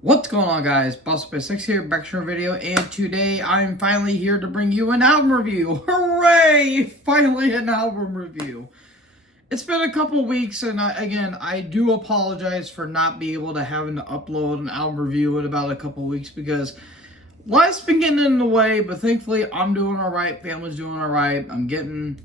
What's going on, guys? Boss6 here, back to our video, and today I'm finally here to bring you an album review. Hooray! Finally an album review. It's been a couple weeks, and I do apologize for not being able to having to upload an album review in about a couple weeks because life's been getting in the way, but thankfully I'm doing alright, family's doing alright, I'm getting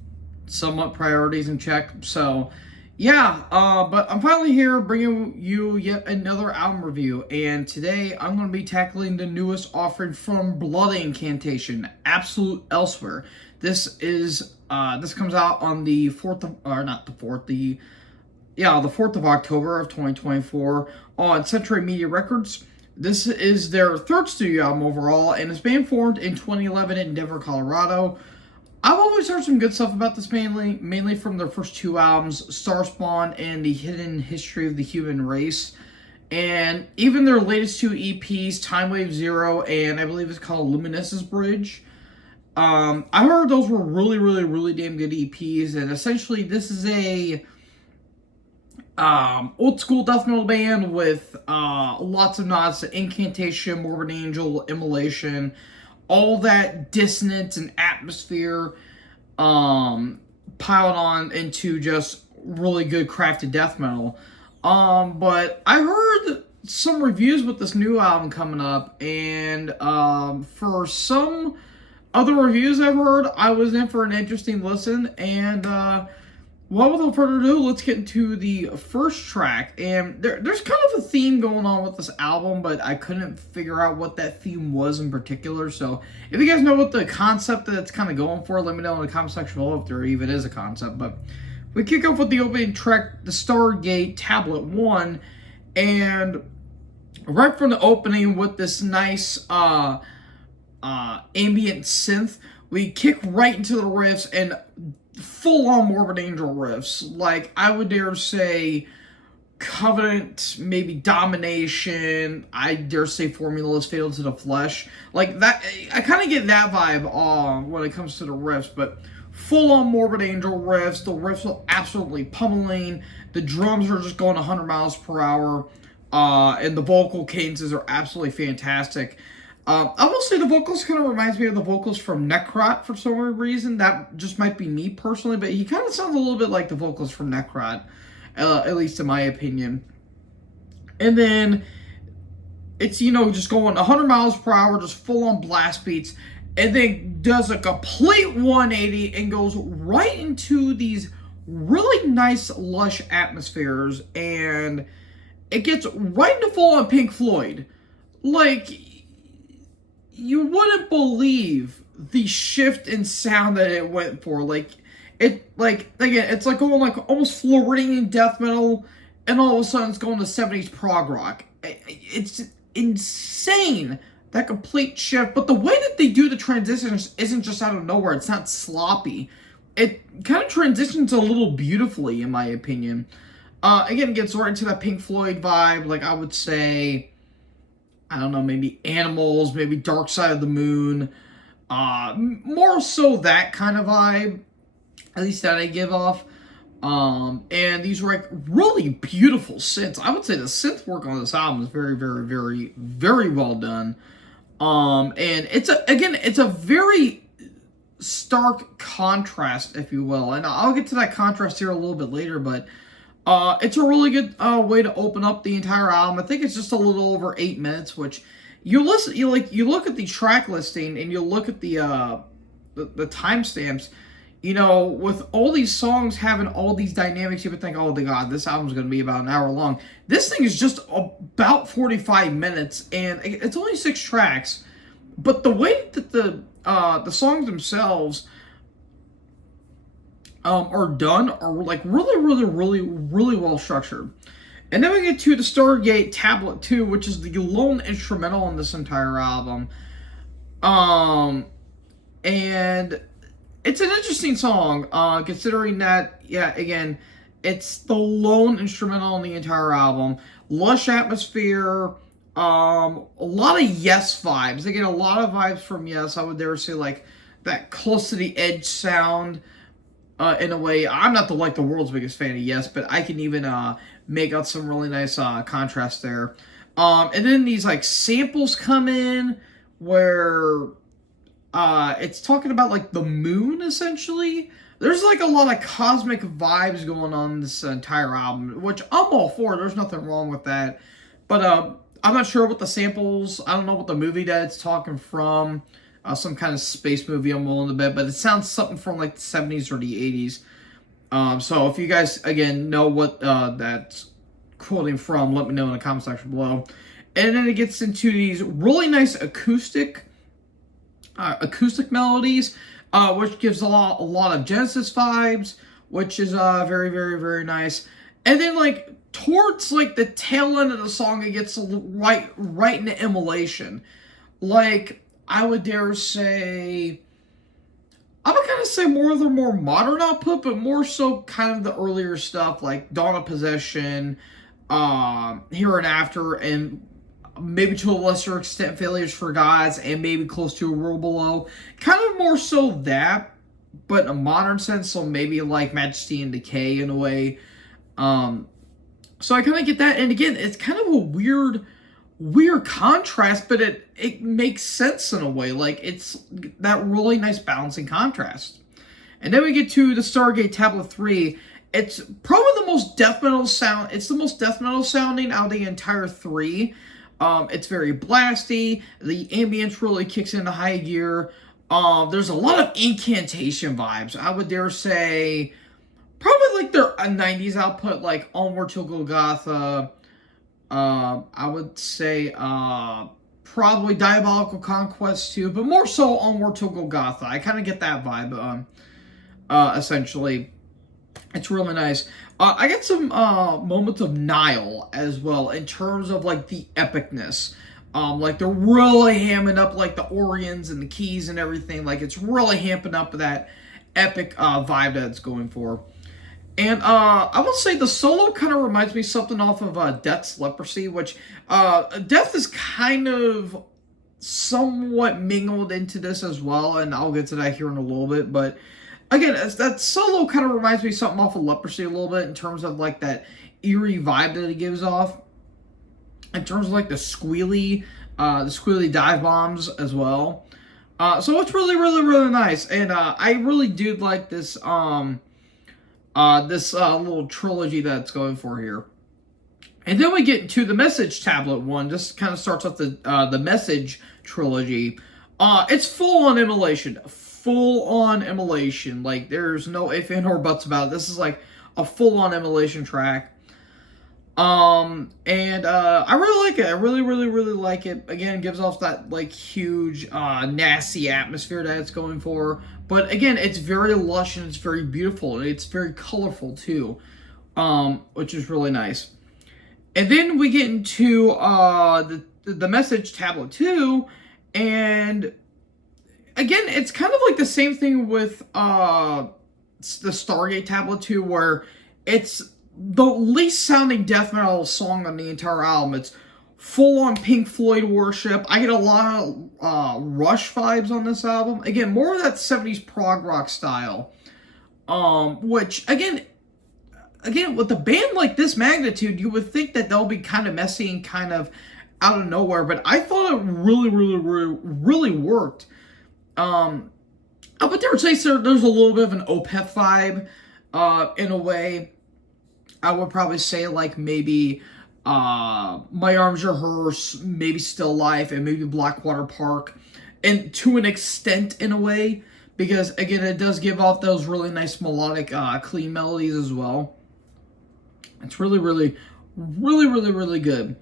somewhat priorities in check, so yeah, but I'm finally here bringing you yet another album review, and today I'm going to be tackling the newest offering from Blood Incantation, Absolute Elsewhere. This comes out on the 4th of, or not the 4th, the 4th of October of 2024 on Century Media Records. This is their third studio album overall, and it's been formed in 2011 in Denver, Colorado. I've always heard some good stuff about this, mainly from their first two albums, Starspawn and The Hidden History of the Human Race. And even their latest two EPs, Time Wave Zero and I believe it's called Luminescence Bridge. I heard those were really damn good EPs, and essentially this is a old school death metal band with lots of nods to Incantation, Morbid Angel, Immolation, all that dissonance and atmosphere piled on into just really good crafted death metal. But I heard some reviews with this new album coming up, and for some other reviews I've heard, I was in for an interesting listen, and well, without further ado, let's get into the first track. And there's kind of a theme going on with this album, but I couldn't figure out what that theme was in particular. So if you guys know what the concept that it's kind of going for, let me know in the comment section below if there even is a concept. But we kick off with the opening track, the Stargate Tablet 1. And right from the opening with this nice ambient synth, we kick right into the riffs and full-on Morbid Angel riffs. Like, I would dare say Covenant, maybe Domination, I dare say Formula's Fatal to the Flesh. Like, that, I kind of get that vibe when it comes to the riffs, but full-on Morbid Angel riffs. The riffs are absolutely pummeling. The drums are just going 100 miles per hour, and the vocal cadences are absolutely fantastic. I will say the vocals kind of reminds me of the vocals from Necrot for some reason. That just might be me personally, but he kind of sounds a little bit like the vocals from Necrot, at least in my opinion. And then it's, just going 100 miles per hour, just full-on blast beats, and then does a complete 180 and goes right into these really nice, lush atmospheres, and it gets right into full-on Pink Floyd. Like, you wouldn't believe the shift in sound that it went for. Again, it's like going like almost Floridian death metal, and all of a sudden it's going to 70s prog rock. It's insane, that complete shift. But the way that they do the transitions isn't just out of nowhere. It's not sloppy. It kind of transitions a little beautifully, in my opinion. Again, it gets right into that Pink Floyd vibe. Like, I would say, I don't know, maybe Animals, maybe Dark Side of the Moon. More so that kind of vibe, at least that I give off. And these were like really beautiful synths. I would say the synth work on this album is very well done. And it's a very stark contrast, if you will. And I'll get to that contrast here a little bit later, but it's a really good way to open up the entire album. I think it's just a little over 8 minutes, which you look at the track listing and you look at the timestamps. With all these songs having all these dynamics, you would think, oh my god, this album's going to be about an hour long. This thing is just about 45 minutes, and it's only 6 tracks. But the way that the songs themselves are done are like really well structured. And then we get to the Stargate Tablet 2, which is the lone instrumental on this entire album. And it's an interesting song, considering that, again, it's the lone instrumental on the entire album. Lush atmosphere, a lot of Yes vibes. Again, a lot of vibes from Yes. I would dare say, like, that close to the edge sound. In a way, I'm not the world's biggest fan of Yes, but I can even make out some really nice contrast there. And then these like samples come in where it's talking about like the moon essentially. There's like a lot of cosmic vibes going on in this entire album, which I'm all for. There's nothing wrong with that. But I'm not sure what the samples. I don't know what the movie that it's talking from. Some kind of space movie I'm willing to bet, but it sounds something from like the 70s or the 80s. So if you guys, again, know what that's quoting from, let me know in the comment section below. And then it gets into these really nice acoustic melodies, which gives a lot of Genesis vibes, which is very, very, very nice. And then like towards like the tail end of the song, it gets right into immolation. Like I would dare say, I would kind of say more of the more modern output, but more so kind of the earlier stuff like Dawn of Possession, Here and After, and maybe to a lesser extent Failures for Gods, and maybe Close to a World Below. Kind of more so that, but in a modern sense, so maybe like Majesty and Decay in a way. So I kind of get that, and again, it's kind of a weird contrast, but it makes sense in a way. Like it's that really nice balancing contrast. And then we get to the Stargate Tablet 3. It's probably the most death metal sound. It's the most death metal sounding out of the entire 3. It's very blasty. The ambience really kicks into high gear. There's a lot of Incantation vibes. I would dare say probably like their 90s output, like Onward to Golgotha. I would say probably Diabolical Conquest too, but more so Onward to Golgotha. I kind of get that vibe, essentially. It's really nice. I get some moments of Nile as well in terms of like the epicness. Like they're really hamming up like the organs and the keys and everything. Like it's really hamping up that epic vibe that it's going for. And I will say the solo kind of reminds me something off of Death's Leprosy, which Death is kind of somewhat mingled into this as well, and I'll get to that here in a little bit. But again, that solo kind of reminds me something off of Leprosy a little bit in terms of like that eerie vibe that it gives off. In terms of like the squealy dive bombs as well. So it's really, really, really nice, and I really do like this. This little trilogy that's going for here. And then we get to the Message Tablet 1. This kind of starts off the Message trilogy. It's full on immolation. Full on immolation. Like, there's no if, and, or buts about it. This is like a full on immolation track. And I really like it. I really, really, really like it. Again, it gives off that like huge, nasty atmosphere that it's going for. But again, it's very lush and it's very beautiful and it's very colorful too, which is really nice. And then we get into the Message Tablet 2, and again, it's kind of like the same thing with the Stargate Tablet 2, where it's the least sounding death metal song on the entire album. It's full-on Pink Floyd worship. I get a lot of Rush vibes on this album. Again, more of that 70s prog rock style. Which, again, with a band like this magnitude, you would think that they'll be kind of messy and kind of out of nowhere. But I thought it really, really, really, really worked. I would dare say there's a little bit of an Opeth vibe in a way. I would probably say like maybe My Arms Are Hers, maybe Still Life, and maybe Blackwater Park. And to an extent in a way, because again, it does give off those really nice melodic, clean melodies as well. It's really, really, really, really, really good.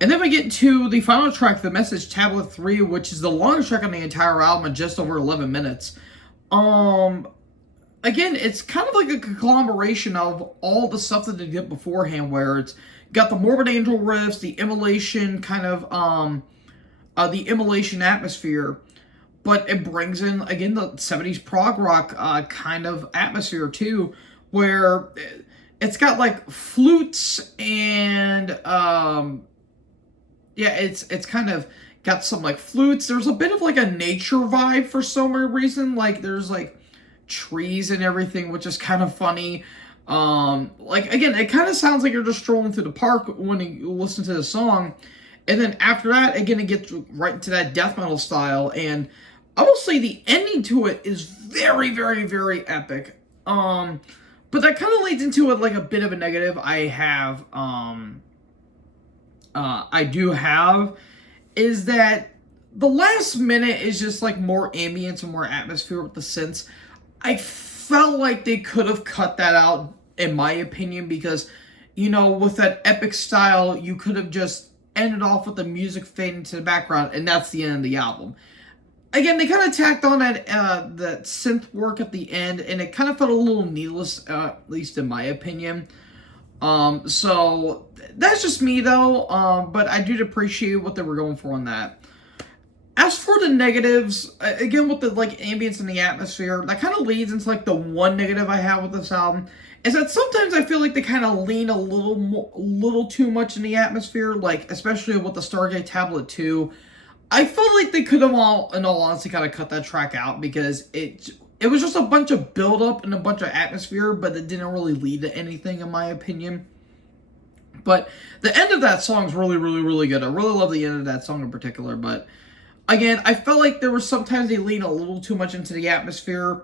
And then we get to the final track, the Message Tablet 3, which is the longest track on the entire album at just over 11 minutes. Again, it's kind of like a conglomeration of all the stuff that they did beforehand, where it's got the Morbid Angel riffs, the immolation kind of, the immolation atmosphere, but it brings in, again, the 70s prog rock kind of atmosphere too, where it's got like flutes and, yeah, it's kind of got some like flutes. There's a bit of like a nature vibe for some reason, like there's like trees and everything, which is kind of funny. Like, again, it kind of sounds like you're just strolling through the park when you listen to the song. And then after that, again, it gets right into that death metal style. And I will say the ending to it is very, very, very epic. But that kind of leads into it like a bit of a negative I do have, is that the last minute is just like more ambience and more atmosphere with the synths. I felt like they could have cut that out, in my opinion, because, with that epic style, you could have just ended off with the music fading to the background, and that's the end of the album. Again, they kind of tacked on that synth work at the end, and it kind of felt a little needless, at least in my opinion. So that's just me though. But I did appreciate what they were going for on that. As for the negatives, again with the like ambience and the atmosphere, that kind of leads into like the one negative I have with this album, is that sometimes I feel like they kind of lean a little too much in the atmosphere, like especially with the Stargate Tablet 2. I felt like they could have in all honesty, kind of cut that track out, because it was just a bunch of build-up and a bunch of atmosphere, but it didn't really lead to anything, in my opinion. But the end of that song is really, really, really good. I really love the end of that song in particular, but again, I felt like there were sometimes they lean a little too much into the atmosphere,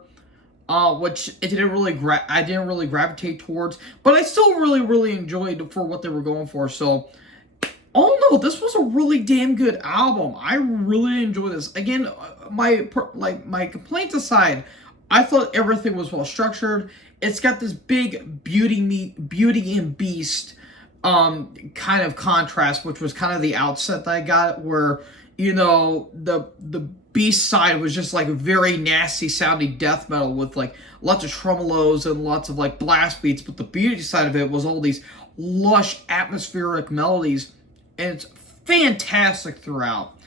which I didn't really gravitate towards, but I still really, really enjoyed for what they were going for, so all in all, this was a really damn good album. I really enjoyed this. Again, my complaints aside, I thought everything was well structured. It's got this big beauty and beast kind of contrast, which was kind of the outset that I got, where the beast side was just like very nasty sounding death metal with like lots of tremolos and lots of like blast beats, but the beauty side of it was all these lush atmospheric melodies. And it's fantastic throughout.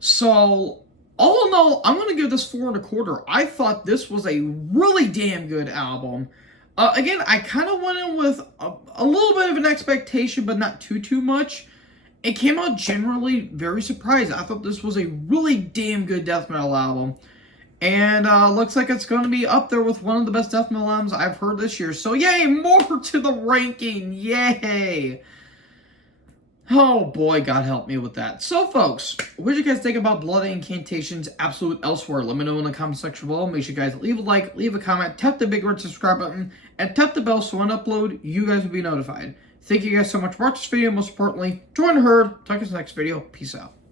So, all in all, I'm going to give this 4.25. I thought this was a really damn good album. Again, I kind of went in with a little bit of an expectation, but not too much. It came out generally very surprised. I thought this was a really damn good death metal album. And looks like it's going to be up there with one of the best death metal albums I've heard this year. So, yay, more to the ranking. Yay. Oh boy, God help me with that. So folks, what did you guys think about Blood Incantation's Absolute Elsewhere? Let me know in the comment section below. Make sure you guys leave a like, leave a comment, tap the big red subscribe button, and tap the bell so when I upload, you guys will be notified. Thank you guys so much for watching this video. Most importantly, join the herd. Talk to you in the next video. Peace out.